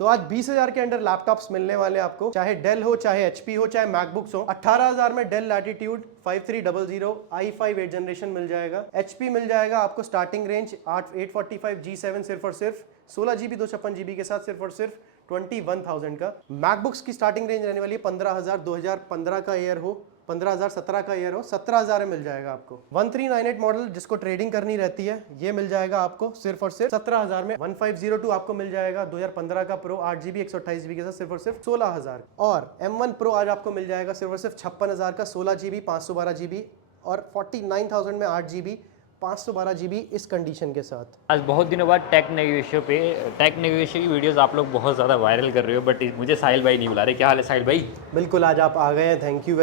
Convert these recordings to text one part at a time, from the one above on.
तो आज 20,000 के अंडर लैपटॉप्स मिलने वाले हैं आपको, चाहे डेल हो, चाहे HP हो, चाहे मैकबुक्स हो। 18,000 में डेल लैटिट्यूड 5300 i5 8 जनरेशन मिल जाएगा। HP मिल जाएगा आपको स्टार्टिंग रेंज 845 G7 सिर्फ और सिर्फ 16GB 256GB के साथ सिर्फ और सिर्फ 21,000 का। मैकबुक्स की स्टार्टिंग रेंज रहने वाली है 15,000, 2015 का ईयर हो, 15,000 17 का ईयर हो, 17,000 में मिल जाएगा आपको। 1398 मॉडल जिसको ट्रेडिंग करनी रहती है, ये मिल जाएगा आपको सिर्फ और सिर्फ 17,000 में। 1502 आपको मिल जाएगा 2015 का प्रो 8GB 128GB के साथ सिर्फ और सिर्फ 16,000। और M1 प्रो आज आपको मिल जाएगा सिर्फ और सिर्फ 56,000 का 16GB 512GB और 49,000 में 8GB 512GB इस कंडीशन के साथ। आज बहुत दिनों बाद टेक नेविगेशन की वीडियोस आप लोग बहुत ज़्यादा वायरल कर रहे हो, बट मुझे साहिल भाई नहीं बुला रहे। क्या हाल है साहिल भाई? बिल्कुल, आज आप आ गए हैं। Thank you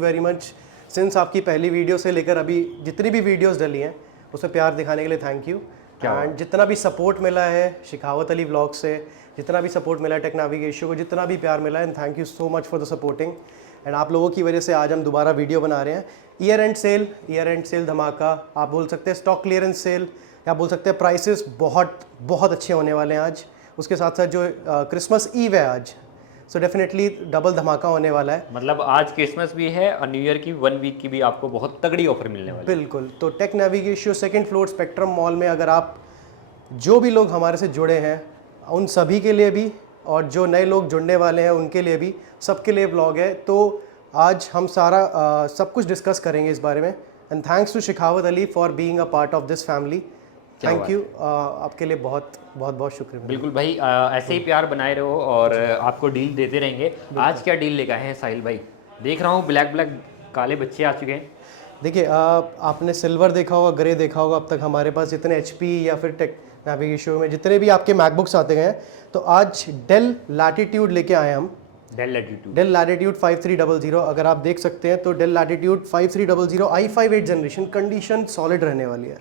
very much. Since आपकी पहली वीडियो से लेकर अभी जितनी भी वीडियोस डली हैं उसमें प्यार दिखाने के लिए थैंक यू। एंड जितना भी सपोर्ट मिला है शिखावत अली व्लॉग से, जितना भी सपोर्ट मिला है टेक नेविगेशन को, जितना भी प्यार मिला है, thank you so much for the supporting. And आप लोगों की वजह से आज हम दोबारा वीडियो बना रहे हैं। ईयर एंड सेल धमाका, आप बोल सकते हैं स्टॉक क्लियरेंस सेल, या बोल सकते हैं प्राइसेस बहुत अच्छे होने वाले हैं आज। उसके साथ साथ जो क्रिसमस ईव है आज, सो डेफिनेटली डबल धमाका होने वाला है। मतलब आज क्रिसमस भी है और न्यू ईयर की 1 वीक की भी आपको बहुत तगड़ी ऑफर मिलने वाली है। बिल्कुल, तो Tech Navigation 2nd floor Spectrum Mall में अगर आप जो भी लोग हमारे से जुड़े हैं उन सभी के लिए भी, और जो नए लोग जुड़ने वाले हैं उनके लिए भी, सबके लिए व्लॉग है। तो आज हम सारा सब कुछ डिस्कस करेंगे इस बारे में। And thanks to Shikhawat Ali for being a part of this family. Thank you, आपके लिए बहुत शुक्रिया। बिल्कुल भाई, ऐसे ही प्यार बनाए रहो और आपको डील देते रहेंगे। आज क्या डील लेकर आए हैं साहिल भाई? देख रहा हूँ ब्लैक काले बच्चे आ चुके हैं। देखिए, आपने सिल्वर देखा होगा, ग्रे देखा होगा। अब तक हमारे पास जितने HP या फिर टेक नेविगेशन में जितने भी आपके मैकबुक्स आते गए हैं, तो आज डेल लैटिट्यूड लेके आए हम। डेल लैटिट्यूड 5300, अगर आप देख सकते हैं तो Dell Latitude 5300 i5 8 generation, condition solid रहने वाली है।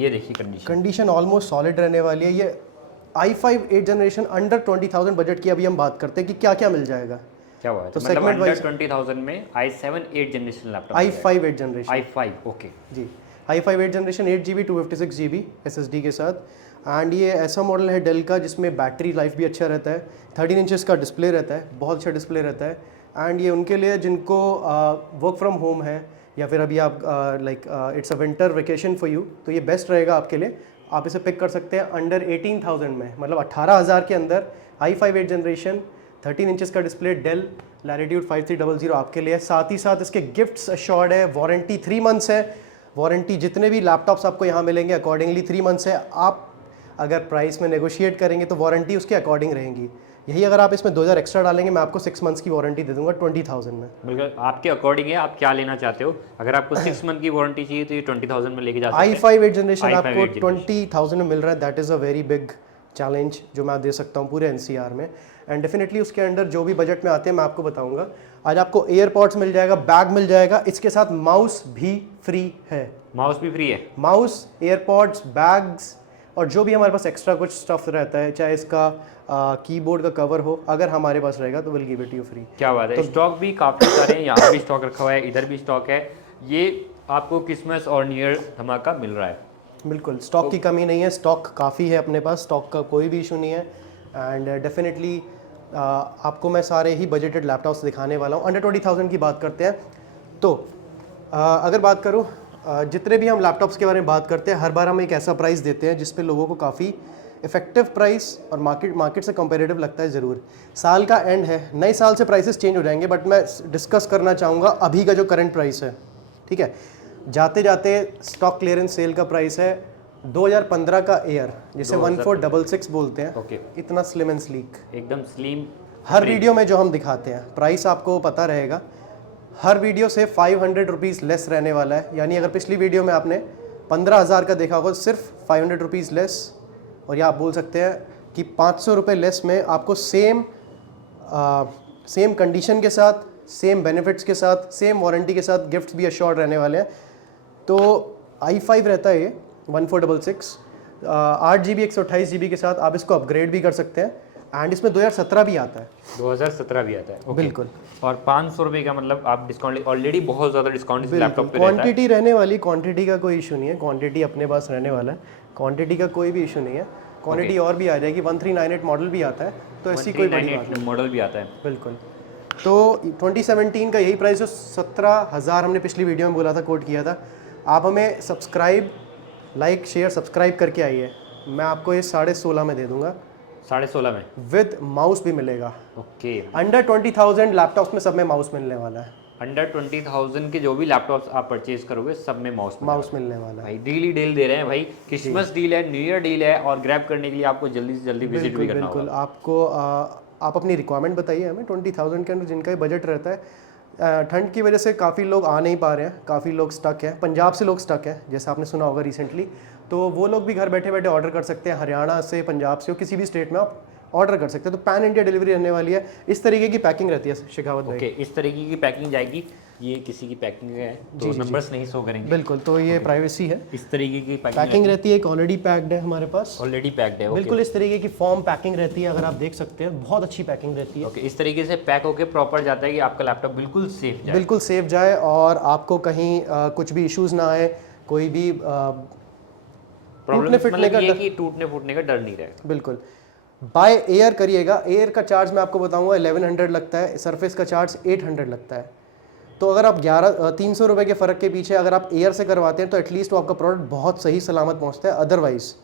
ये देखिए कंडीशन ऑलमोस्ट सॉलिड रहने वाली है। ये i5 8 जनरेशन अंडर 20,000 बजट की अभी हम बात करते हैं कि क्या क्या मिल जाएगा। क्या हुआ है? तो मतलब सेगमेंट वाइज 20,000 में i7 8 generation laptop, i5 8 generation, i5 okay जी, i5 8 generation 8GB 256GB SSD के साथ। एंड ये ऐसा मॉडल है डेल का जिसमें बैटरी लाइफ भी अच्छा रहता है, 13 इंचेस का डिस्प्ले रहता है, बहुत अच्छा डिस्प्ले रहता है। एंड ये उनके लिए जिनको वर्क फ्रॉम होम है, या फिर अभी आप it's a winter vacation for you, तो ये बेस्ट रहेगा आपके लिए। आप इसे पिक कर सकते हैं अंडर 18,000 में, मतलब 18,000 के अंदर i5 8 जनरेशन 13 इंचेस का डिस्प्ले, डेल लैटिट्यूड 5300 आपके लिए। साथ ही साथ इसके गिफ्ट्स अश्योर्ड है, वारंटी 3 मंथ्स है। वारंटी जितने भी लैपटॉप्स आपको यहाँ मिलेंगे अकॉर्डिंगली 3 मंथ्स है। आप अगर प्राइस में नेगोशिएट करेंगे तो वारंटी उसके अकॉर्डिंग रहेगी। यही अगर आप इसमें 2,000 एक्स्ट्रा डालेंगे, मैं आपको 6 मंथ्स की वारंटी दे दूंगा 20,000 में। बिल्कुल आपके अकॉर्डिंग है, आप क्या लेना चाहते हो। अगर आपको 6 मंथ की वारंटी चाहिए तो ये 20,000 में लेके जा सकते हैं। i5 8 जनरेशन आपको 20,000 में मिल रहा है। That is a very big challenge जो मैं दे सकता हूँ पूरे NCR में। एंड डेफिनेटली उसके अंडर जो भी बजट में आते हैं मैं आपको बताऊंगा। आज आपको एयरपॉड्स मिल जाएगा, बैग मिल जाएगा, इसके साथ माउस भी फ्री है। माउस, एयरपॉड्स, बैग्स और जो भी हमारे पास एक्स्ट्रा कुछ स्टफ रहता है, चाहे इसका कीबोर्ड का कवर हो, अगर हमारे पास रहेगा तो will give it you free. क्या बात है। तो स्टॉक भी काफ़ी सारे हैं, यहाँ भी स्टॉक रखा हुआ है, इधर भी स्टॉक है। ये आपको क्रिसमस और न्यू ईयर धमाका मिल रहा है। बिल्कुल, स्टॉक की कमी नहीं है, स्टॉक काफ़ी है अपने पास, स्टॉक का कोई भी इशू नहीं है। एंड डेफिनेटली आपको मैं सारे ही बजटेड लैपटॉप्स दिखाने वाला हूँ। अंडर 20,000 की बात करते हैं तो अगर बात करूँ, जितने भी हम लैपटॉप्स के बारे में बात करते हैं, हर बार हम एक ऐसा प्राइस देते हैं जिस पे लोगों को काफ़ी इफेक्टिव प्राइस और मार्केट से कंपेरेटिव लगता है। ज़रूर साल का एंड है, नए साल से प्राइसेस चेंज हो जाएंगे, बट मैं डिस्कस करना चाहूँगा अभी का जो करंट प्राइस है। ठीक है, जाते जाते स्टॉक क्लियरेंस सेल का प्राइस है 2015 का एयर, जिसे 1466 बोलते हैं। ओके, इतना स्लिम एंड स्लीक, एकदम स्लिम। हर वीडियो में जो हम दिखाते हैं प्राइस आपको पता रहेगा, हर वीडियो से 500 रुपीज़ लेस रहने वाला है। यानी अगर पिछली वीडियो में आपने 15,000 का देखा होगा, सिर्फ 500 रुपीज़ लेस। और या आप बोल सकते हैं कि 500 रुपये लेस में आपको सेम कंडीशन के साथ, सेम बेनिफिट्स के साथ, सेम वारंटी के साथ गिफ्ट्स भी अश्योर्ड रहने वाले हैं। तो i5 रहता है ये 1466, 8GB 128GB के साथ। आप इसको अपग्रेड भी कर सकते हैं। एंड इसमें 2017 भी आता है। 2017 भी आता है, okay। बिल्कुल। और 500 रुपये का मतलब आप डिस्काउंट, ऑलरेडी बहुत ज़्यादा डिस्काउंट इस लैपटॉप पे रहता है। क्वांटिटी रहने वाली, क्वांटिटी का कोई इशू नहीं है, क्वांटिटी अपने पास रहने वाला है, क्वांटिटी का कोई भी इशू नहीं है। क्वांटिटी और भी आ जाएगी। 1398 मॉडल भी आता है, तो ऐसी कोई बड़ी बात नहीं। मॉडल भी आता है। बिल्कुल। तो 2017 का यही प्राइस, जो 17,000 हमने पिछली वीडियो में बोला था, कोट किया था। आप हमें सब्सक्राइब, लाइक, शेयर, सब्सक्राइब करके आइए। मैं आपको ये 16.5 में दे दूंगा, 16.5 में विद माउस भी मिलेगा। ओके। अंडर 20,000 लैपटॉप्स में सब में माउस मिलने वाला है। अंडर 20,000 के जो भी लैपटॉप्स आप परचेज करोगे सब में माउस मिलने वाला है भाई। डील ही डील दे रहे हैं भाई। क्रिसमस डील है, न्यू ईयर डील है, और ग्रैब करने के लिए आपको जल्दी से जल्दी विजिट भी करना बिल्कुल। होगा। आपको आप अपनी रिक्वायरमेंट बताइए हमें। 20,000 के अंदर जिनका ही बजट रहता है, ठंड की वजह से काफ़ी लोग आ नहीं पा रहे हैं, काफ़ी लोग स्टक हैं, पंजाब से लोग स्टक हैं, जैसा आपने सुना होगा रिसेंटली, तो वो लोग भी घर बैठे बैठे ऑर्डर कर सकते हैं। हरियाणा से, पंजाब से, किसी भी स्टेट में आप ऑर्डर कर सकते हैं। तो पैन इंडिया डिलीवरी रहने वाली है। इस तरीके की पैकिंग रहती है शेखावत भाई। ओके, इस तरीके की पैकिंग जाएगी। ये किसी की पैकिंग है तो नंबर्स नहीं शो करेंगे। बिल्कुल, तो ये प्राइवेसी है। इस तरीके की पैकिंग रहती है, एक ऑलरेडी पैक्ड है हमारे पास, ऑलरेडी पैक्ड है। बिल्कुल इस तरीके की फॉर्म पैकिंग रहती है, अगर आप देख सकते हैं, बहुत अच्छी पैकिंग रहती है। ओके, इस तरीके से पैक होके प्रॉपर जाता है कि आपका लैपटॉप बिल्कुल सेफ जाए। बिल्कुल सेफ जाए, और आपको कहीं कुछ भी इश्यूज ना आए, कोई भी प्रॉब्लम टूटने फिटने का मतलब ये कि टूटने फूटने का डर नहीं रहेगा। बिल्कुल। बाय एयर करिएगा। एयर का चार्ज मैं आपको बताऊंगा 1100 लगता है, सरफेस का चार्ज 800 लगता है। तो अगर आप 300 रुपये के फ़र्क के पीछे अगर आप एयर से करवाते हैं, तो एटलीस्ट वो आपका प्रोडक्ट बहुत सही सलामत पहुंचता है। अदरवाइज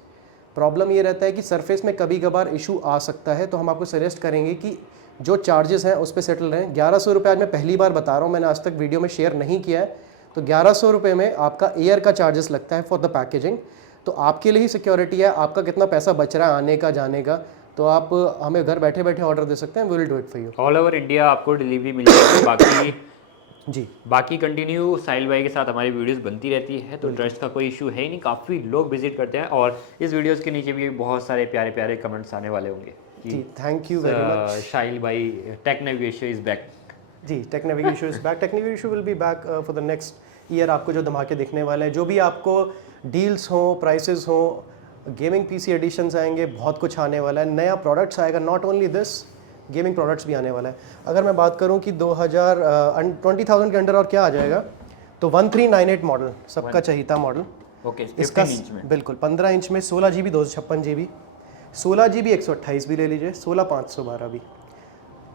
प्रॉब्लम ये रहता है कि सरफेस में कभी कभार इशू आ सकता है, तो हम आपको सजेस्ट करेंगे कि जो चार्जेस हैं उस पर सेटल रहें। 1100 रुपये आज मैं पहली बार बता रहा हूँ, मैंने आज तक वीडियो में शेयर नहीं किया है। तो 1100 रुपये में आपका एयर का चार्जेस लगता है फॉर द पैकेजिंग। तो आपके लिए ही सिक्योरिटी है, आपका कितना पैसा बच रहा है आने का जाने का, तो आप हमें घर बैठे बैठे ऑर्डर दे सकते हैं। We will do it for you. All over India आपको डिलीवरी मिल जाएगी। बाकी कंटिन्यू साहिल भाई के साथ हमारी वीडियोस बनती रहती है, तो ट्रस्ट का कोई इशू है ही नहीं। काफ़ी लोग विजिट करते हैं, और इस वीडियोस के नीचे भी बहुत सारे प्यारे प्यारे कमेंट्स आने वाले होंगे जी। Thank you very much Sahil भाई। Tech Navigation is back. जी, Tech Navigation is back. Tech Navigation will be back for the next year. आपको जो धमाके दिखने वाले हैं, जो भी आपको डील्स हो, प्राइसेस हो, गेमिंग पीसी एडिशंस आएंगे, बहुत कुछ आने वाला है, नया प्रोडक्ट्स आएगा। Not only this, gaming products भी आने वाला है। अगर मैं बात करूं कि 20,000 के अंडर और क्या आ जाएगा, तो 1398 मॉडल सबका चाहिए मॉडल। ओके, इसका 15 इंच में बिल्कुल 15 इंच में 16 GB 256 GB, 16 GB 128 भी ले लीजिए, 16 512 भी।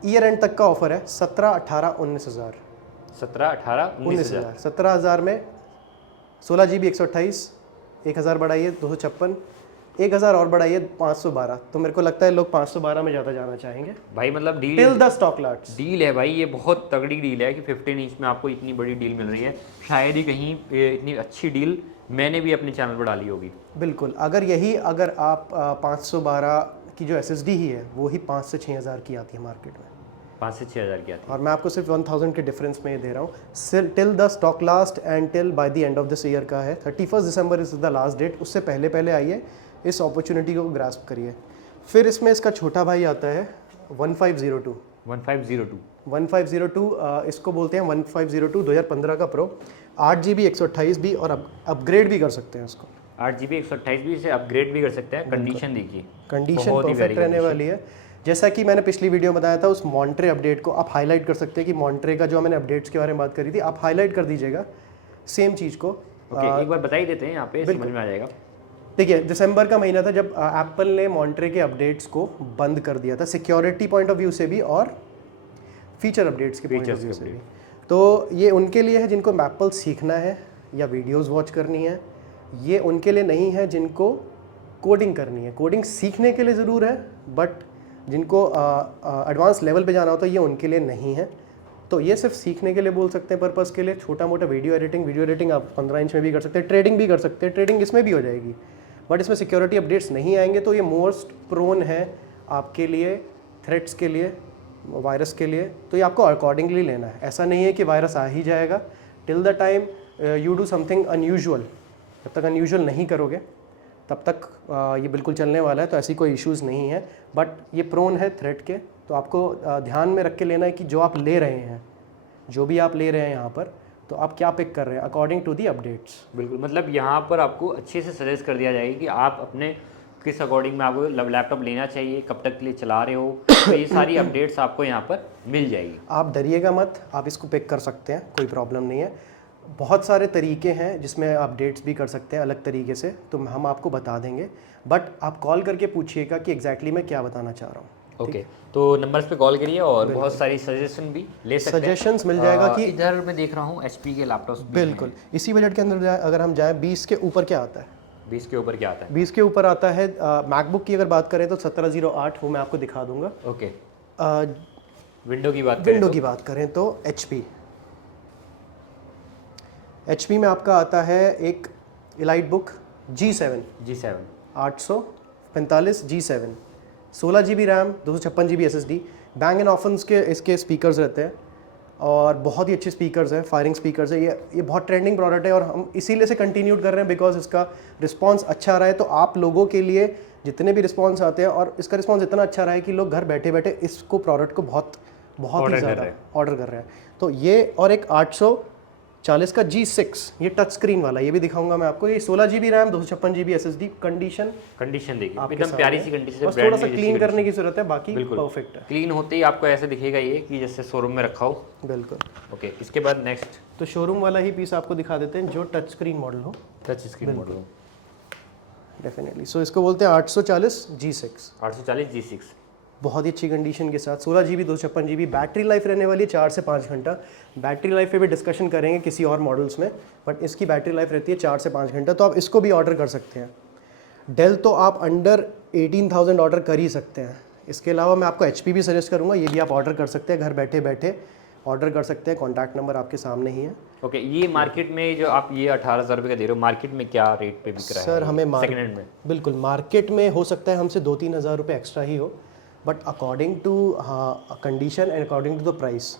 ईयर एंड तक का ऑफर है 17, 18, 19,000। 17, 18, 19,000। 17,000 में 16 GB 128, 1,000 बढ़ाइए 256, 1,000 और बढ़ाइए 512। तो मेरे को लगता है लोग 512 में ज़्यादा जाना चाहेंगे भाई मतलब deal till the stock lots. Deal है भाई, ये बहुत तगड़ी डील है कि 15 इंच में आपको इतनी बड़ी डील मिल रही है। शायद ही कहीं इतनी अच्छी डील मैंने भी अपने चैनल पर डाली होगी। बिल्कुल। अगर आप 512 की जो SSD ही है, वो ही 5 से 6,000 की आती है मार्केट में, 5 से 6,000 की आती है। और मैं आपको सिर्फ 1,000 के डिफरेंस में ये दे रहा हूँ। Till the stock last and till by the end of this year का है। 31 दिसंबर इज द लास्ट डेट। उससे पहले पहले आइए, इस अपॉर्चुनिटी को ग्रास्प करिए। फिर इसमें इसका छोटा भाई आता है 1502। 1502 इसको बोलते हैं 1502 2015 का प्रो, 8 GB 128 भी, और अपग्रेड भी कर सकते हैं इसको। 8 GB 128 भी से अपग्रेड भी कर सकते हैं। कंडीशन देखिए, कंडीशन बहुत ही परफेक्ट रहने वाली है। जैसा कि मैंने पिछली वीडियो में बताया था, उस मॉन्ट्रे अपडेट को आप हाईलाइट कर सकते हैं कि मॉन्ट्रे का जो मैंने अपडेट्स के बारे में बात करी थी, आप हाईलाइट कर दीजिएगा सेम चीज़ को। ओके, एक बार बता ही देते हैं, यहाँ पे समझ में आ जाएगा। देखिए, दिसंबर का महीना था जब एप्पल ने मॉन्ट्रे के अपडेट्स को बंद कर दिया था, सिक्योरिटी पॉइंट ऑफ व्यू से भी और फीचर अपडेट्स के पॉइंट ऑफ व्यू से भी। तो ये उनके लिए है जिनको एप्पल सीखना है या वीडियोस वॉच करनी है। ये उनके लिए नहीं है जिनको कोडिंग करनी है। कोडिंग सीखने के लिए ज़रूर है, बट जिनको एडवांस लेवल पे जाना होता है, ये उनके लिए नहीं है। तो ये सिर्फ सीखने के लिए बोल सकते हैं, पर्पज़ के लिए। छोटा मोटा वीडियो एडिटिंग आप 15 इंच में भी कर सकते हैं, ट्रेडिंग भी कर सकते हैं, ट्रेडिंग इसमें भी हो जाएगी, बट इसमें सिक्योरिटी अपडेट्स नहीं आएंगे। तो ये मोस्ट प्रोन है आपके लिए, थ्रेट्स के लिए, वायरस के लिए। तो ये आपको अकॉर्डिंगली लेना है। ऐसा नहीं है कि वायरस आ ही जाएगा। Till the time you do something unusual, जब तक अनयूजुअल नहीं करोगे तब तक ये बिल्कुल चलने वाला है। तो ऐसी कोई इश्यूज़ नहीं है, बट ये प्रोन है थ्रेट के। तो आपको ध्यान में रख के लेना है कि जो आप ले रहे हैं, जो भी आप ले रहे हैं यहाँ पर, तो आप क्या पिक कर रहे हैं अकॉर्डिंग टू दी अपडेट्स। बिल्कुल, मतलब यहाँ पर आपको अच्छे से सजेस्ट कर दिया जाएगा कि आप अपने किस अकॉर्डिंग में आपको लैपटॉप लेना चाहिए, कब तक के लिए चला रहे हो। तो ये सारी अपडेट्स आपको यहाँ पर मिल जाएगी। आप डरिएगा मत, आप इसको पिक कर सकते हैं, कोई प्रॉब्लम नहीं है। बहुत सारे तरीके हैं जिसमें आप डेट्स भी कर सकते हैं अलग तरीके से, तो हम आपको बता देंगे, बट आप कॉल करके पूछिएगा कि एग्जैक्टली मैं क्या बताना चाह रहा हूँ। ओके, तो नंबर्स पे कॉल करिए और बहुत सारी सजेशन भी ले सकते हैं। सजेशंस मिल जाएगा कि इधर मैं देख रहा हूँ HP के लैपटॉप्स भी बिल्कुल इसी बजट के अंदर अगर हम जाएं 20 के ऊपर क्या आता है? 20 के ऊपर क्या आता है? 20 के ऊपर आता है मैकबुक की अगर बात करें तो 1708, वो मैं आपको दिखा दूंगा। ओके, अ, विंडो की बात करें विंडो की बात करें तो HP में आपका आता है एक elite book G7 845 G7, 16 GB RAM, 256 GB SSD, Bang & Olufsen के इसके स्पीकर्स रहते हैं और बहुत ही अच्छे स्पीकर्स हैं, फायरिंग स्पीकर्स है। ये बहुत ट्रेंडिंग प्रोडक्ट है और हम इसीलिए से कंटिन्यू कर रहे हैं बिकॉज इसका रिस्पांस अच्छा रहा है। तो आप लोगों के लिए जितने भी रिस्पांस आते हैं और इसका रिस्पांस इतना अच्छा रहा है कि लोग घर बैठे बैठे इसको प्रोडक्ट को बहुत ही ज़्यादा ऑर्डर कर रहे हैं। तो ये और एक 840 का G6, ये टच स्क्रीन वाला, ये भी दिखाऊंगा मैं आपको। ये 16 GB RAM, 256 GB SSD, condition देखिए एकदम प्यारी सी कंडीशन, बस थोड़ा सा क्लीन करने की जरूरत है, बाकी परफेक्ट है। क्लीन होते ही आपको ऐसे दिखेगा ये कि जैसे शोरूम में रखा हो। बिल्कुल। ओके, इसके बाद नेक्स्ट तो शोरूम वाला ही पीस आपको दिखा देते हैं जो टच स्क्रीन मॉडल हो। Touch screen model definitely. So इसको बोलते हैं 840 G6। 840 G6 बहुत ही अच्छी कंडीशन के साथ, 16 GB 256 GB, बैटरी लाइफ रहने वाली है 4 से 5 घंटा। बैटरी लाइफ पे भी डिस्कशन करेंगे किसी और मॉडल्स में, बट इसकी बैटरी लाइफ रहती है 4 से 5 घंटा। तो आप इसको भी ऑर्डर कर सकते हैं। डेल तो आप अंडर 18,000 ऑर्डर कर ही सकते हैं। इसके अलावा मैं आपको HP भी सजेस्ट करूँगा, ये भी आप ऑर्डर कर सकते हैं, घर बैठे बैठे ऑर्डर कर सकते हैं। कॉन्टैक्ट नंबर आपके सामने ही है। ओके, ये मार्केट में जो आप ये 18,000 रुपये का दे रहे हो, मार्केट में क्या रेट पे बिक रहा है सर? हमें सेकंड हैंड में बिल्कुल मार्केट में हो सकता है हमसे 2-3 हज़ार रुपये एक्स्ट्रा ही हो, but according to condition and according to the price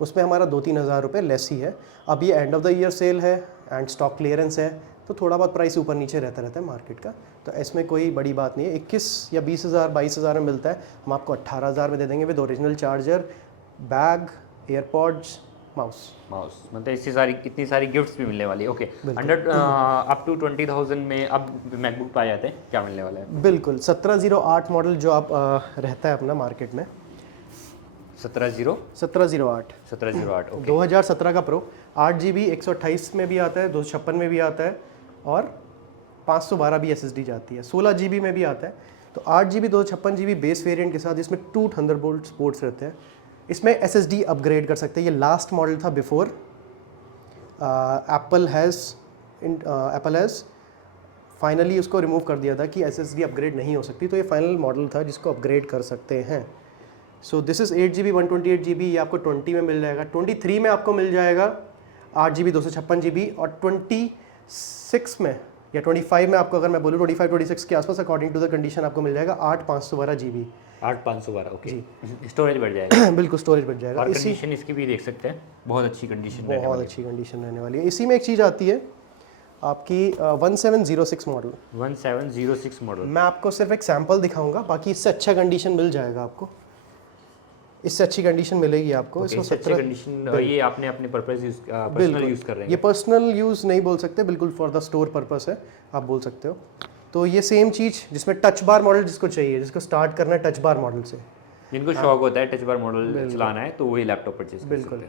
उसमें हमारा 2-3 हज़ार रुपये लेस ही है। अब ये end of the year cell है एंड स्टॉक क्लियरेंस है, तो थोड़ा बहुत प्राइस ऊपर नीचे रहता है मार्केट का, तो इसमें कोई बड़ी बात नहीं है। 21 या 20 हज़ार 22 हज़ार में मिलता है, हम आपको 18,000 में दे देंगे with original charger, bag, AirPods, mouse. मतलब इतनी सारी गिफ्ट्स भी मिलने वाली है। ओके, अंडर अप टू 20,000 में अब मैकबुक पाए जाते हैं, क्या मिलने वाला है? बिल्कुल 1708 मॉडल जो आप रहता है अपना मार्केट में, 1708 ओके। 2017 का प्रो, 8 GB 128 में भी आता है, 256 में भी आता है और 512 भी SSD जाती है, 16 GB में भी आता है। तो 8 GB 256 GB बेस वेरिएंट के साथ इसमें 2 थंडरबोल्ट पोर्ट्स रहते हैं। इसमें SSD अपग्रेड कर सकते हैं। ये लास्ट मॉडल था बिफोर एप्पल हैज़ फाइनली उसको रिमूव कर दिया था कि SSD अपग्रेड नहीं हो सकती, तो ये फाइनल मॉडल था जिसको अपग्रेड कर सकते हैं। So this is 8 GB 128 GB, ये आपको 20 में मिल जाएगा। 23 में आपको मिल जाएगा 8 GB 256 GB और 26 में या 25 में आपको, अगर मैं बोलूँ 25-26 के आसपास अकॉर्डिंग टू द कंडीशन आपको मिल जाएगा 8/512 GB। 8/512 ओके, स्टोरेज बढ़ जाएगा। बिल्कुल स्टोरेज बढ़ जाएगा। और कंडीशन इसकी भी देख सकते हैं, बहुत अच्छी कंडीशन रहने वाली है। इसी में एक चीज़ आती है आपकी 1706 मॉडल। 1706 मॉडल मैं आपको सिर्फ एक सैंपल दिखाऊंगा, बाकी इससे अच्छा कंडीशन मिल जाएगा आपको, इससे अच्छी कंडीशन मिलेगी आपको। इसमें 17 कंडीशन ये आपने अपने पर्पस पर्सनल यूज़ कर रहे हैं? ये पर्सनल यूज़ नहीं बोल सकते, बिल्कुल फॉर द स्टोर पर्पस है, आप बोल सकते हो। तो ये सेम चीज़ जिसमें टच बार मॉडल जिसको चाहिए, जिसको स्टार्ट करना है टच बार मॉडल से, जिनको शौक होता है टच बार मॉडल चलाना है, तो वही लैपटॉप परचेज बिल्कुल।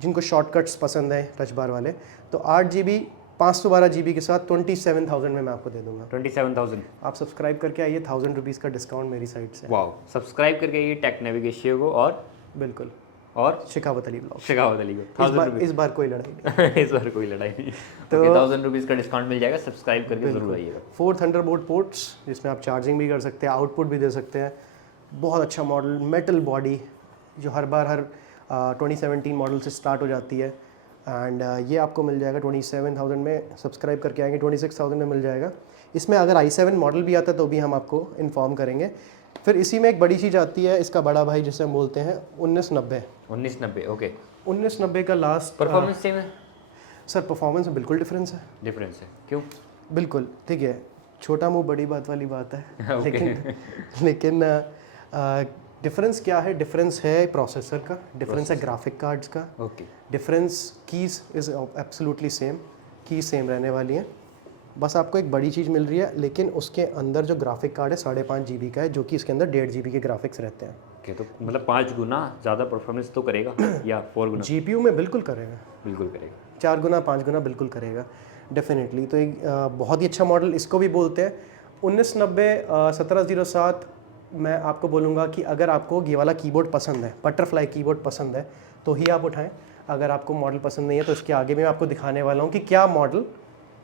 जिनको शॉर्टकट्स पसंद है टच बार वाले, तो 8 GB 512 GB के साथ 27,000 में मैं आपको दे दूंगा। 27,000। आप सब्सक्राइब करके आइए, 1000 रुपीज़ का डिस्काउंट मेरी साइड से। वाह, सब्सक्राइब करके आइए टेक नेविगेशियो को और बिल्कुल और शिकावत अली ब्लॉग, शिकावत अली को। इस बार कोई लड़ाई नहीं। इस बार कोई लड़ाई नहीं। तो 1000 रुपीज़ का डिस्काउंट मिल जाएगा, सब्सक्राइब करके जरूर आइएगा। 4 थंडरबोल्ट पोर्ट्स जिसमें आप चार्जिंग भी कर सकते हैं, आउटपुट भी दे सकते हैं। बहुत अच्छा मॉडल, मेटल बॉडी जो हर 2017 मॉडल से स्टार्ट हो जाती है। एंड ये आपको मिल जाएगा 27,000 में। सब्सक्राइब करके आएंगे 26,000 में मिल जाएगा। इसमें अगर i7 मॉडल भी आता है तो भी हम आपको इन्फॉर्म करेंगे। फिर इसी में एक बड़ी चीज़ आती है, इसका बड़ा भाई जिसे हम बोलते हैं 1990। ओके, 1990 का लास्ट। परफॉर्मेंस सेम है सर? परफॉर्मेंस में बिल्कुल डिफरेंस है। क्यों? बिल्कुल ठीक है, छोटा मुंह बड़ी बात वाली बात है। लेकिन डिफरेंस क्या है? डिफरेंस है प्रोसेसर का, डिफरेंस है ग्राफिक कार्ड्स का, okay. Difference keys is absolutely same, keys same रहने वाली हैं। बस आपको एक बड़ी चीज़ मिल रही है, लेकिन उसके अंदर जो ग्राफिक कार्ड है 5.5 GB का है, जो कि इसके अंदर 1.5 GB के ग्राफिक्स रहते हैं। ओके, तो मतलब 5 गुना ज़्यादा परफॉर्मेंस तो करेगा या 4 गुना? GPU में बिल्कुल करेगा, बिल्कुल करेगा। 4 गुना 5 गुना बिल्कुल करेगा डेफिनेटली। तो एक बहुत ही अच्छा मॉडल इसको भी बोलते हैं। 1990 1707 मैं आपको बोलूँगा कि अगर आपको ये वाला कीबोर्ड पसंद है, बटरफ्लाई कीबोर्ड पसंद है, तो ही आप उठाएं। अगर आपको मॉडल पसंद नहीं है तो इसके आगे मैं आपको दिखाने वाला हूँ कि क्या मॉडल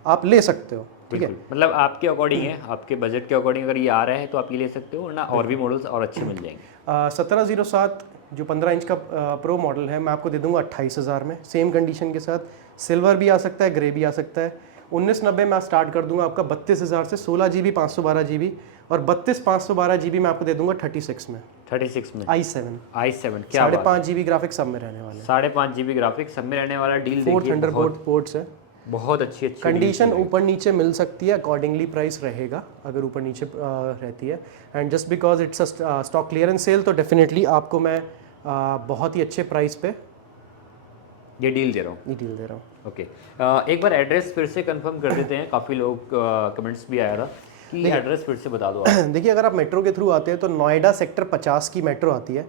आप ले सकते हो। ठीक है, मतलब आपके अकॉर्डिंग है, आपके बजट के अकॉर्डिंग अगर ये आ रहा है तो आप ये ले सकते हो, वरना और भी मॉडल्स और अच्छे मिल जाएंगे। 1707 जो 15 इंच का प्रो मॉडल है, मैं आपको दे दूंगा 28,000 में, सेम कंडीशन के साथ। सिल्वर भी आ सकता है, ग्रे भी आ सकता है। 1990 में स्टार्ट कर दूंगा आपका 32,000 से। 16 GB 512 GB और 32 512 GB मैं आपको दे दूंगा 36 में। 36 में i7 क्या 5.5 GB ग्राफिक्स सब में रहने वाले हैं। 5.5 GB ग्राफिक्स सब में रहने वाला डील 4 देखिए, थंडरबोल्ट पोर्ट्स है। बहुत अच्छी कंडीशन ऊपर नीचे मिल सकती है, अकॉर्डिंगली प्राइस रहेगा अगर ऊपर नीचे रहती है। And just because it's a stock clearance sale, तो डेफिनेटली आपको मैं बहुत ही अच्छे प्राइस पे ये डील दे रहा हूँ। ये डील दे रहा हूँ। ओके, एक बार एड्रेस फिर से कंफर्म कर देते हैं, काफ़ी लोग कमेंट्स भी आया था कि एड्रेस फिर से बता दो आप। देखिए, अगर आप मेट्रो के थ्रू आते हैं तो नोएडा सेक्टर 50 की मेट्रो आती है,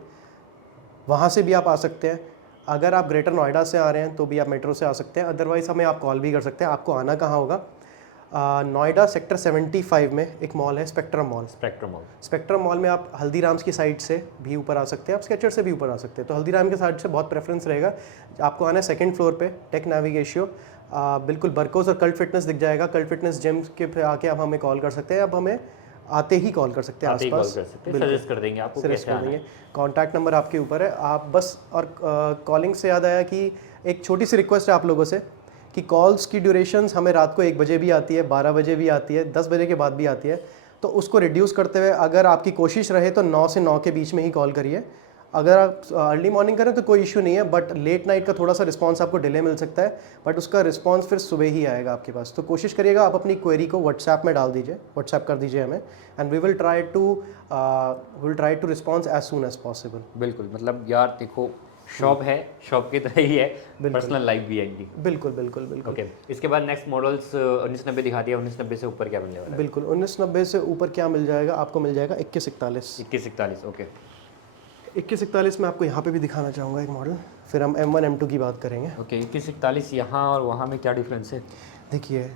वहाँ से भी आप आ सकते हैं। अगर आप ग्रेटर नोएडा से आ रहे हैं तो भी आप मेट्रो से आ सकते हैं, अदरवाइज हमें आप कॉल भी कर सकते हैं। आपको आना कहाँ होगा? नोएडा सेक्टर 75 में एक मॉल है, स्पेक्ट्रम मॉल। स्पेक्ट्रम मॉल में आप हल्दीराम्स की साइड से भी ऊपर आ सकते हैं, आप स्केचर से भी ऊपर आ सकते हैं। तो हल्दीराम के साइड से बहुत प्रेफरेंस रहेगा। आपको आना है सेकंड फ्लोर पे, टेक नेविगेशियो, बिल्कुल बरकोस और कल्ट फिटनेस दिख जाएगा। कल्ट फिटनेस जिम के पे आके आप हमें कॉल कर सकते हैं। अब हमें आते ही कॉल कर सकते हैं, आसपास सजेस्ट कर देंगे आपको, सजेस्ट कर देंगे। कॉन्टैक्ट नंबर आपके ऊपर है, आप बस। और कॉलिंग से याद आया कि एक छोटी सी रिक्वेस्ट है आप लोगों से कि कॉल्स की ड्यूरेशंस हमें रात को 1 बजे भी आती है, 12 बजे भी आती है, 10 बजे के बाद भी आती है। तो उसको रिड्यूस करते हुए अगर आपकी कोशिश रहे तो 9 से 9 के बीच में ही कॉल करिए। अगर आप अर्ली मॉर्निंग करें तो कोई इशू नहीं है, बट लेट नाइट का थोड़ा सा रिस्पांस आपको डिले मिल सकता है, बट उसका रिस्पांस फिर सुबह ही आएगा आपके पास। तो कोशिश करिएगा आप अपनी क्वेरी को व्हाट्सएप में डाल दीजिए, व्हाट्सएप कर दीजिए हमें, and we will try to response as soon as possible. बिल्कुल, मतलब यार देखो, शॉप है, शॉप की तरह ही है, पर्सनल लाइफ भी है इनकी। बिल्कुल बिल्कुल बिल्कुल। ओके, इसके बाद नेक्स्ट मॉडल्स 1990 दिखा दिया, 1990 से ऊपर क्या मिलने वाला है? बिल्कुल, 1990 से ऊपर क्या मिल जाएगा आपको? मिल जाएगा 2141। 2141, ओके। 2141 में आपको यहाँ पे भी दिखाना चाहूँगा एक मॉडल, फिर हम M1 M2 की बात करेंगे। ओके, 2141 यहाँ और वहाँ में क्या डिफरेंस है? देखिए,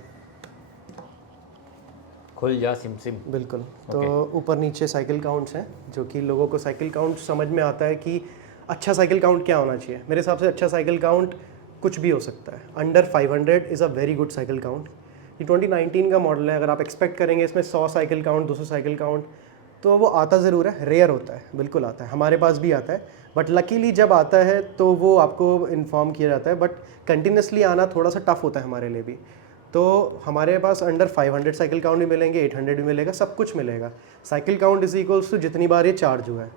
खुल जा सिम सिम। बिल्कुल। तो ऊपर नीचे साइकिल काउंट्स हैं, जो कि लोगों को साइकिल काउंट समझ में आता है कि अच्छा साइकिल काउंट क्या होना चाहिए। मेरे हिसाब से अच्छा साइकिल काउंट कुछ भी हो सकता है। Under 500 is a very good cycle count. ये 2019 का मॉडल है। अगर आप एक्सपेक्ट करेंगे इसमें 100 साइकिल काउंट, 200 साइकिल काउंट, तो वो आता ज़रूर है, रेयर होता है, बिल्कुल आता है, हमारे पास भी आता है। बट लकीली जब आता है तो वो आपको इन्फॉर्म किया जाता है, बट कंटिन्यूसली आना थोड़ा सा टफ होता है हमारे लिए भी। तो हमारे पास अंडर 500 साइकिल काउंट भी मिलेंगे, 800 भी मिलेगा, सब कुछ मिलेगा। Cycle count is equals to जितनी बार ये चार्ज हुआ है,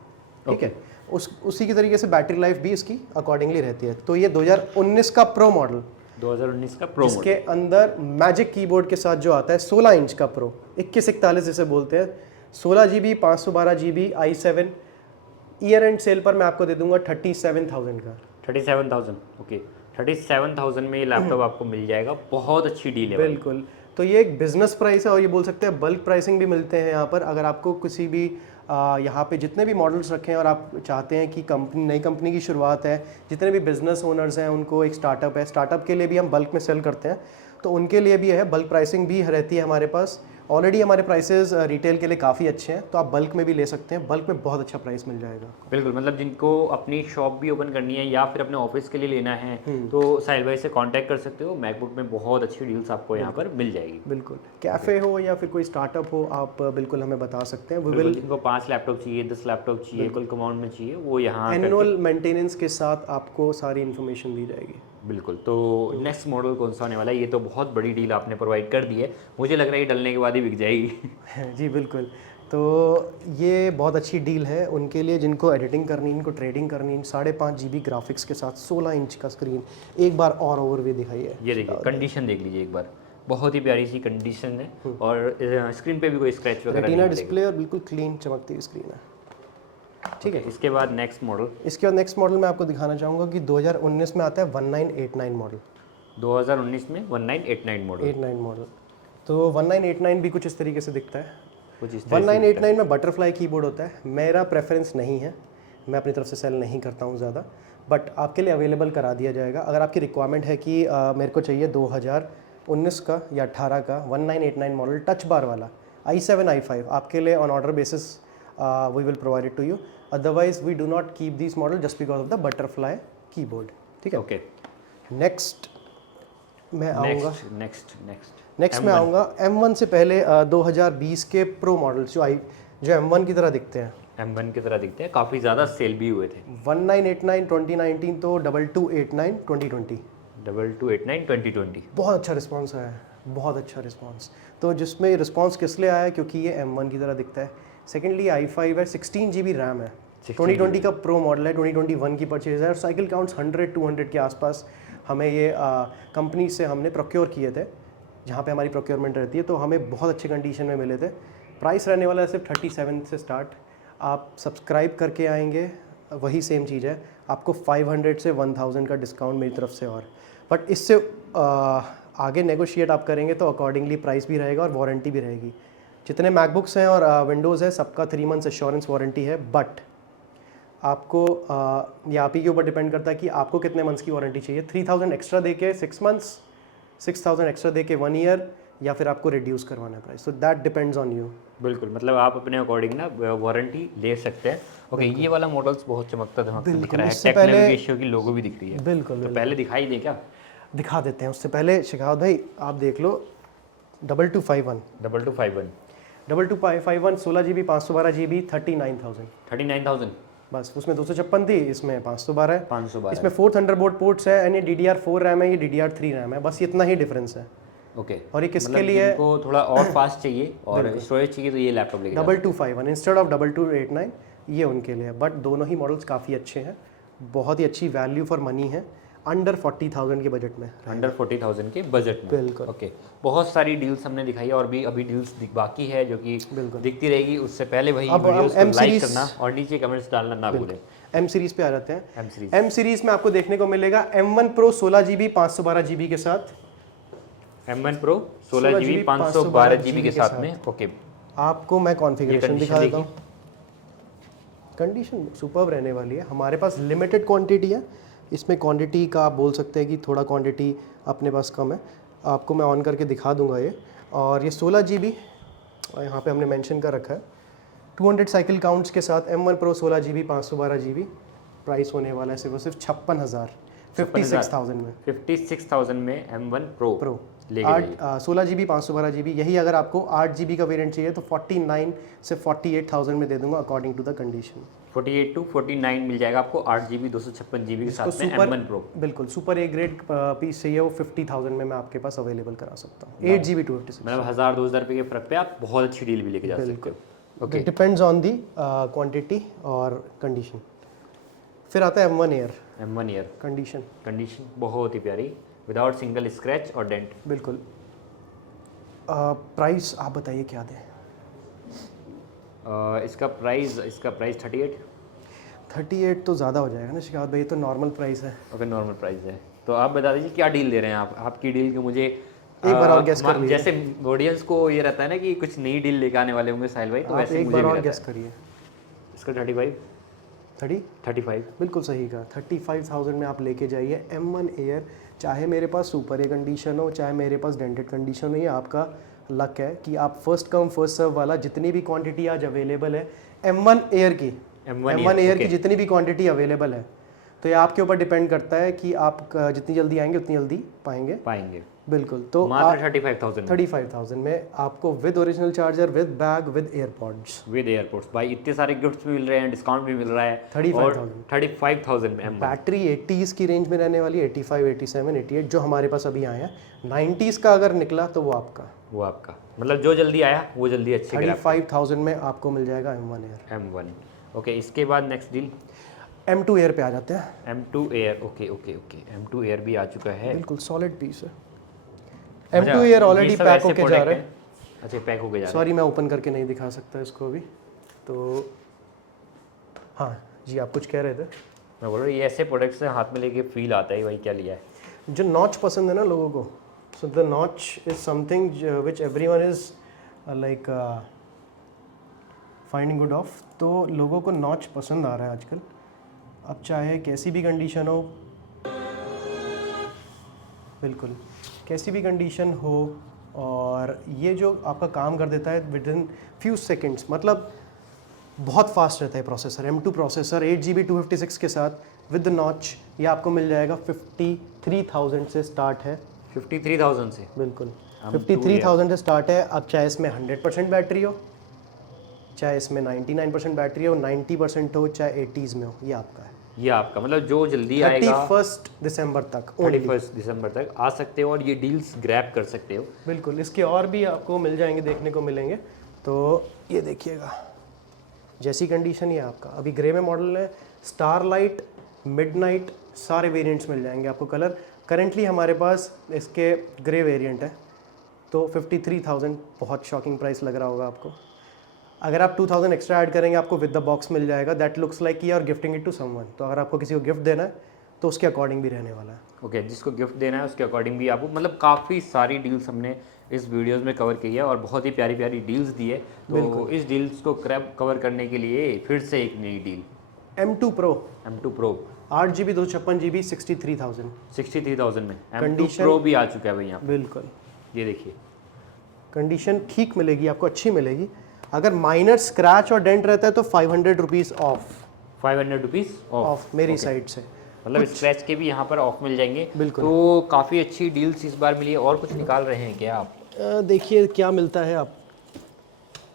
ठीक है। उसी की तरीके से बैटरी लाइफ भी इसकी अकॉर्डिंगली रहती है। तो ये 2019 का प्रो मॉडल, 2019 का प्रो जिसके अंदर मैजिक कीबोर्ड के साथ जो आता है, 16 इंच का प्रो, 2141 जिसे बोलते हैं, 16 GB 512 GB i7, year end sale पर मैं आपको दे दूंगा 37,000 का। 37,000, ओके। 37,000 में ये लैपटॉप आपको मिल जाएगा, बहुत अच्छी डील है। बिल्कुल। तो ये एक बिजनेस प्राइस है, और ये बोल सकते हैं बल्क प्राइसिंग भी मिलते हैं यहाँ पर। अगर आपको किसी भी यहाँ पे जितने भी मॉडल्स रखे हैं और आप चाहते हैं कि कंपनी, नई कंपनी की शुरुआत है, जितने भी बिजनेस ओनर्स हैं उनको एक स्टार्टअप है, स्टार्टअप के लिए भी हम बल्क में सेल करते हैं, तो उनके लिए भी है, बल्क प्राइसिंग भी रहती है हमारे पास। ऑलरेडी हमारे प्राइसेस रिटेल के लिए काफ़ी अच्छे हैं, तो आप बल्क में भी ले सकते हैं, बल्क में बहुत अच्छा प्राइस मिल जाएगा। बिल्कुल, मतलब जिनको अपनी शॉप भी ओपन करनी है या फिर अपने ऑफिस के लिए लेना है तो साहिल भाई से कांटेक्ट कर सकते हो। मैकबुक में बहुत अच्छी डील्स आपको यहाँ पर मिल जाएगी। बिल्कुल, कैफ़े हो या फिर कोई स्टार्टअप हो, आप बिल्कुल हमें बता सकते हैं। बिल्कुल, जिनको 5 लैपटॉप चाहिए, 10 लैपटॉप चाहिए, बल्क अमाउंट में चाहिए, वो यहाँ एनुअल मेंटेनेंस के साथ आपको सारी इन्फॉर्मेशन दी जाएगी। बिल्कुल। तो नेक्स्ट मॉडल कौन सा आने वाला है? ये तो बहुत बड़ी डील आपने प्रोवाइड कर दी है, मुझे लग रहा है ये डलने के बाद ही बिक जाएगी। जी बिल्कुल। तो ये बहुत अच्छी डील है उनके लिए जिनको एडिटिंग करनी, इनको ट्रेडिंग करनी, 5.5 GB ग्राफिक्स के साथ 16 इंच का स्क्रीन। एक बार और ओवरव्यू दिखाइए। ये देखिए, कंडीशन देख लीजिए एक बार, बहुत ही प्यारी सी कंडीशन है, और स्क्रीन पे भी कोई स्क्रैच वगैरह नहीं रेटिना है। डिस्प्ले और बिल्कुल क्लीन चमकती हुई स्क्रीन है, ठीक है। इसके बाद नेक्स्ट मॉडल, इसके बाद नेक्स्ट मॉडल मैं आपको दिखाना चाहूँगा कि 2019 में आता है 1989 मॉडल। 2019 में 1989 मॉडल। 89 मॉडल। तो 1989 भी कुछ इस तरीके से दिखता है। कुछ इस तरह से 1989 में बटरफ्लाई कीबोर्ड होता है, मेरा प्रेफरेंस नहीं है, मैं अपनी तरफ से सेल नहीं करता हूँ ज़्यादा, बट आपके लिए अवेलेबल करा दिया जाएगा। अगर आपकी रिक्वायरमेंट है कि मेरे को चाहिए 2019 का या 18 का 1989 मॉडल टच बार वाला i7 i5, आपके लिए on order basis we will provide it to you, otherwise we do not keep this model just because of the butterfly keyboard. ठीक है, ओके। नेक्स्ट मैं आऊँगा नेक्स्ट मैं आऊँगा M1 से पहले 2020 के प्रो मॉडल्स जो M1 की तरह दिखते हैं, M1 की तरह दिखते हैं, काफ़ी ज़्यादा सेल भी हुए थे। 1989 2019 तो 2289 2020 2289 2020 बहुत अच्छा रिस्पांस आया है, बहुत अच्छा रिस्पांस। तो जिसमें रिस्पांस किस लिए आया है, क्योंकि ये M1 की तरह दिखता है। सेकेंडली i5 है, 16 GB रैम है, 2020 का प्रो मॉडल है, 2021 की परचेज है और साइकिल काउंट्स 100-200 के आसपास हमें ये कंपनी से हमने प्रोक्योर किए थे, जहाँ पे हमारी प्रोक्योरमेंट रहती है, तो हमें बहुत अच्छे कंडीशन में मिले थे। प्राइस रहने वाला है सिर्फ 37 से स्टार्ट। आप सब्सक्राइब करके आएंगे वही सेम चीज़ है, आपको 500 से 1000 का डिस्काउंट मेरी तरफ से और, बट इससे आगे नेगोशिएट आप करेंगे तो अकॉर्डिंगली प्राइस भी रहेगा और वारंटी भी रहेगी। जितने मैकबुक्स हैं और विंडोज़ है सबका 3 मंथ्स एश्योरेंस वारंटी है, बट आपको ये आप ही के ऊपर डिपेंड करता है कि आपको कितने मंथ्स की वारंटी चाहिए। 3000 एक्स्ट्रा दे के 6 मंथ्स, 6000 एक्स्ट्रा दे के 1 ईयर, या फिर आपको रिड्यूस करवाना है price, so that depends on you. बिल्कुल, मतलब आप अपने अकॉर्डिंग ना वारंटी ले सकते हैं। ओके, ये वाला मॉडल्स बहुत चमकता दिख रहा है, इससे टेक नेविगेशन की लोगो भी दिख रही है। बिल्कुल तो पहले दिखाई दे क्या? दिखा देते हैं। उससे पहले शिखावत भाई आप देख लो 2251 2251 16 GB 512 GB 39,000 बस। उसमें 256 थी, इसमें 512 है। 512 इसमें 4 थंडरबोल्ट पोर्ट्स है, यानी DDR4 रैम है, ये DDR3 रैम है, बस इतना ही डिफरेंस है। ओके, और ये किसके मतलब लिए है? जिनको थोड़ा और फास्ट चाहिए और स्टोरेज चाहिए तो ये लैपटॉप लेके 2251 इंस्टेड ऑफ 2289, ये उनके लिए है। बट दोनों ही मॉडल्स काफ़ी अच्छे हैं, बहुत ही अच्छी वैल्यू फॉर मनी है, अंडर 40,000 के बजट में। अंडर 40,000 के बजट में। बिल्कुल। ओके, बहुत सारी डील्स हमने दिखाई है और भी अभी डील्स बाकी है जो कि दिखती रहेगी। उससे पहले भाई वीडियोस को लाइक करना और नीचे कमेंट्स डालना ना भूलें। M सीरीज पे आ जाते हैं। M सीरीज में आपको देखने को मिलेगा M1 Pro 16 GB 512 GB के साथ, M1 Pro 16 GB 512 GB के साथ में। ओके, आपको मैं कॉन्फ़िगरेशन दिखा देता हूँ। देखिए। कंडीशन सुपर्ब रहने वाली है। हमारे पास लिमिटेड क्वांटिटी है, इसमें क्वांटिटी का आप बोल सकते हैं कि थोड़ा क्वांटिटी अपने पास कम है। आपको मैं ऑन करके दिखा दूंगा ये। और ये 16 GB यहाँ पे हमने मेंशन कर रखा है, 200 साइकिल काउंट्स के साथ M1 Pro 16 GB 512 GB। Price होने वाला है सिर्फ 56,000 56,000 में 56,000 में M1 Pro ले 16 GB 512 GB। यही अगर आपको 8 GB का वेरिएंट चाहिए तो 49 से 48,000 में दे दूंगा according to the condition. 48 to 49 मिल जाएगा आपको 8 GB 256 GB के साथ में M1 Pro। बिल्कुल सुपर ए ग्रेड पीस चाहिए वो 50,000 में मैं आपके पास अवेलेबल करा सकता हूँ। 8 GB 256, मतलब 1000-2000 रुपये के फर्क पे आप बहुत अच्छी डील भी लेके जा सकते हो। Okay, depends on the quantity और कंडीशन। फिर आता है M1 Air। M1 Air condition बहुत ही प्यारी, विदाउट सिंगल स्क्रैच और डेंट। बिल्कुल। प्राइस आप बताइए क्या दें? इसका प्राइस 38 तो ज़्यादा हो जाएगा ना शिकावत भाई, ये तो नॉर्मल प्राइस है। ओके, नॉर्मल प्राइस है। तो आप बता दीजिए क्या डील दे रहे हैं आप? आपकी डील के मुझे एक बार और गेस कर लीजिए। जैसे ऑडियंस को ये रहता है ना कि कुछ नई डील लेके आने वाले होंगे साहिल भाई, तो आप वैसे एक बार और गेस करिए। इसका 35 बिल्कुल सही कहा। 35,000 में आप लेके जाइए M1 Air। चाहे मेरे पास सुपर ए कंडीशन हो, चाहे मेरे पास डेंटेड कंडीशन हो, ये आपका लक है कि आप फर्स्ट कम फर्स्ट सर्व वाला जितनी भी क्वांटिटी आज अवेलेबल है M1 Air की जितनी भी क्वांटिटी अवेलेबल है, तो ये आपके ऊपर डिपेंड करता है कि आप जितनी जल्दी आएंगे उतनी जल्दी पाएंगे। बिल्कुल। तो मात्र 35,000 में आपको with original charger, with bag, with AirPods भाई इतने सारे गिफ्ट्स भी मिल रहे हैं, डिस्काउंट भी मिल रहा है। 35,000 में बैटरी 80s की रेंज में रहने वाली, 85, 87, 88 जो हमारे पास अभी आए हैं। 90s का अगर निकला तो वो आपका मतलब जो जल्दी आया वो जल्दी अच्छे 35,000 में आपको मिल जाएगा M1 Air। ओके, इसके बाद नेक्स्ट डील M2 Air पे आ जाते हैं। M2 Air। Okay, M2 Air भी आ चुका है। बिल्कुल सॉलिड पीस है। M2 Air ऑलरेडी पैक होके जा रहा है। अच्छा, पैक होके जा रहा है। सॉरी मैं ओपन करके नहीं दिखा सकता इसको अभी। तो हाँ जी, आप कुछ कह रहे थे? मैं बोल रहा हूँ ये ऐसे प्रोडक्ट्स हाथ में लेके फील आता है भाई क्या लिया है। जो नॉच पसंद है ना लोगों को, So the notch is something which everyone is like finding good of. तो लोगों को नॉच पसंद आ रहा है आजकल. अब चाहे कैसी भी कंडीशन हो, बिल्कुल कैसी भी कंडीशन हो, और ये जो आपका काम कर देता है विद इन फ्यू सेकेंड्स, मतलब बहुत फास्ट रहता है प्रोसेसर. M2 प्रोसेसर 8GB 256 के साथ विद नॉच ये आपको मिल जाएगा 53,000 से स्टार्ट है. 53,000 से बिल्कुल M2 53,000 से स्टार्ट है. अब चाहे इसमें 100% बैटरी हो, चाहे इसमें 99% बैटरी हो, 90% हो, चाहे 80s में हो, ये आपका है. ये आपका मतलब जो जल्दी आएगा 31 दिसंबर तक, 31 दिसंबर तक आ सकते हो और ये डील्स ग्रैब कर सकते हो. बिल्कुल. इसके और भी आपको मिल जाएंगे, देखने को मिलेंगे. तो ये देखिएगा, जैसी कंडीशन ये आपका अभी ग्रे में मॉडल है. स्टारलाइट, मिडनाइट सारे वेरिएंट्स मिल जाएंगे आपको कलर. करेंटली हमारे पास इसके ग्रे वेरिएंट है. तो 53,000 बहुत शॉकिंग प्राइस लग रहा होगा आपको. अगर आप 2,000 एक्स्ट्रा ऐड करेंगे आपको विद द बॉक्स मिल जाएगा. That looks like you are gifting it to someone. तो अगर आपको किसी को गिफ्ट देना है तो उसके अकॉर्डिंग भी रहने वाला है. ओके, जिसको गिफ्ट देना है उसके अकॉर्डिंग भी आपको, मतलब काफ़ी सारी डील्स हमने इस वीडियोस में कवर की है और बहुत ही प्यारी प्यारी डील्स दी है. तो इस डील्स को कवर करने के लिए फिर से एक नई deal M2 Pro M2 Pro 8GB 256GB 63,000. 63,000 में M2 Condition- Pro भी आ चुका है भाई यहाँ बिल्कुल. पे. ये देखिए, कंडीशन ठीक मिलेगी आपको, अच्छी मिलेगी. अगर माइनर स्क्रैच और डेंट रहता है तो 500 रुपीज़ ऑफ 500 रुपीज़ ऑफ मेरी साइड से. मतलब स्क्रैच के भी यहाँ पर ऑफ मिल जाएंगे. बिल्कुल. तो काफ़ी अच्छी डील्स इस बार मिली है. और कुछ निकाल रहे हैं क्या आप? देखिए क्या मिलता है. आप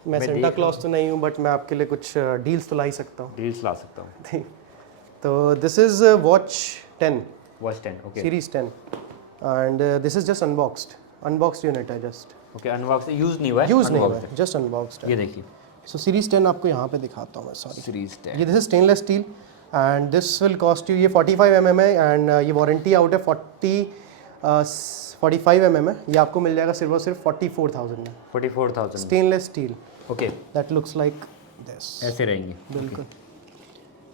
मैं मैं सेंटा देख क्लॉज तो नहीं हूँ, बट मैं आपके लिए कुछ डील्स तो ला ही सकता हूँ. डील्स ला सकता हूँ. तो this is watch 10 watch 10. Okay series 10 and this is just unboxed unit है. जस्ट ओके, अनबॉक्स यूज़ नहीं हुआ है. यूज़ नहीं हुआ unboxed है, जस्ट अनबॉक्स्ड है. है. ये देखिए, सो सीरीज 10 आपको यहाँ पे दिखाता हूँ मैं. Sorry, series 10. ये this is stainless steel and this will cost you, ये 45 mm है एंड ये वारंटी आउट है 45 mm है. ये आपको मिल जाएगा सिर्फ और सिर्फ 44,000 में. 44,000. Stainless steel okay, that looks like this. ऐसे रहेंगे. बिल्कुल.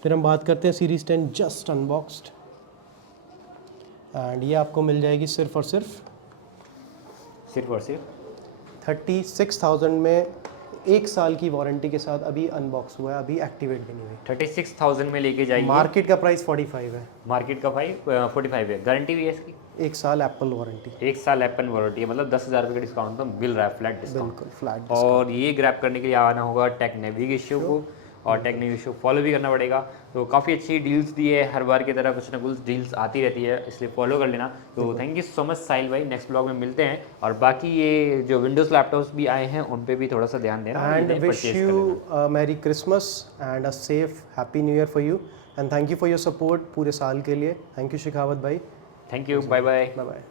फिर हम बात करते हैं सीरीज 10 जस्ट अनबॉक्स्ड एंड ये आपको मिल जाएगी सिर्फ और सिर्फ सिर्फ और सिर्फ 36,000 में, 1 साल की वारंटी के साथ. अभी अनबॉक्स हुआ है, अभी एक्टिवेट भी नहीं हुई. 36,000 में लेके जाइए. मार्केट का प्राइस 45 है. मार्केट का 45 है. गारंटी भी है इसकी 1 साल एप्पल वारंटी. 1 साल एप्पल वारंटी है. मतलब 10,000 रुपये का डिस्काउंट तो मिल रहा है, फ्लैट डिस्काउंट. बिल्कुल फ्लैट. और ये ग्रैब करने के लिए आना होगा टेक नेविगेशन को, और टेक नेविगेशन फॉलो भी करना पड़ेगा. तो काफ़ी अच्छी डील्स दी है. हर बार की तरह कुछ ना कुछ डील्स आती रहती है, इसलिए फॉलो कर लेना. तो thank you so much Sahil भाई. नेक्स्ट ब्लॉग में मिलते हैं. और बाकी ये जो विंडोज़ लैपटॉप्स भी आए हैं उन पे भी थोड़ा सा ध्यान देना. And wish you merry Christmas and a safe happy new year for you and thank you for your support पूरे साल के लिए. थैंक यू शिखावत भाई. Thank you. Bye bye. Bye bye.